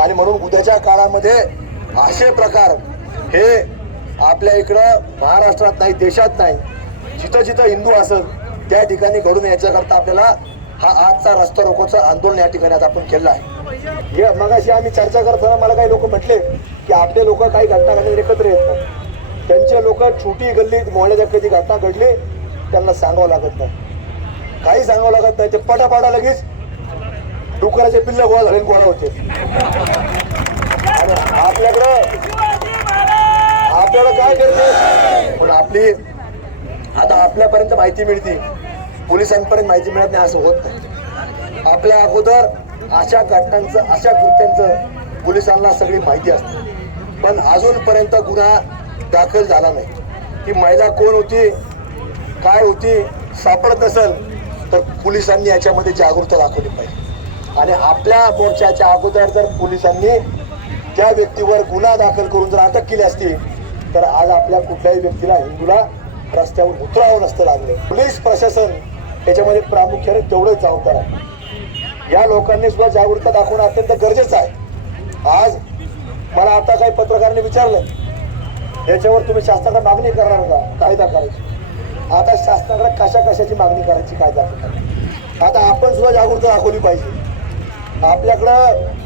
आणि म्हणून उद्याच्या काळामध्ये असे प्रकार हे आपल्या इकडं महाराष्ट्रात नाही, देशात नाही, जिथं जिथं हिंदू असत त्या ठिकाणी घडून याच्याकरता आपल्याला हा आजचा रस्ता रोकोचं आंदोलन या ठिकाणी आज आपण केलं आहे. हे मगाशी आम्ही चर्चा करताना मला काही लोक म्हटले की आपले लोक काही घटना घडल्यावर एकत्र येत नाही. त्यांचे लोक छोटी गल्लीत मोहल्ल्यात कधी घटना घडली त्यांना सांगावं लागत नाही, काही सांगावं लागत नाही. ते पटापटा लगेच डुकराचे पिल्ल गोळा झाले गोळा होते. आणि आपल्याकडं काय करते पण आपली आता आपल्यापर्यंत माहिती मिळते, पोलिसांपर्यंत माहिती मिळत नाही असं होत नाही. आपल्या अगोदर अशा घटनांचं अशा कृत्यांचं पोलिसांना सगळी माहिती असते, पण अजूनपर्यंत गुन्हा दाखल झाला नाही. ती महिला कोण होती, काय होती सापडत नसेल तर पोलिसांनी याच्यामध्ये जागरूकता दाखवली पाहिजे. आणि आपल्या मोर्चाच्या अगोदर जर पोलिसांनी त्या व्यक्तीवर गुन्हा दाखल करून जर अटक केली असती तर आज आपल्या कुठल्याही व्यक्तीला हिंदूला रस्त्यावर उतरावं नसतं लागलं. पोलीस प्रशासन याच्यामध्ये प्रामुख्याने तेवढंच जबाबदार आहे. या लोकांनी सुद्धा जागरूकता दाखवणं अत्यंत गरजेचं आहे. आज मला आता काही पत्रकारांनी विचारलं याच्यावर तुम्ही शासनाकडे मागणी करणार का कायदा करायची. आता शासनाकडे कशा कशाची मागणी करायची कायदा. आता आपण सुद्धा जागरूकता दाखवली पाहिजे. आपल्याकडं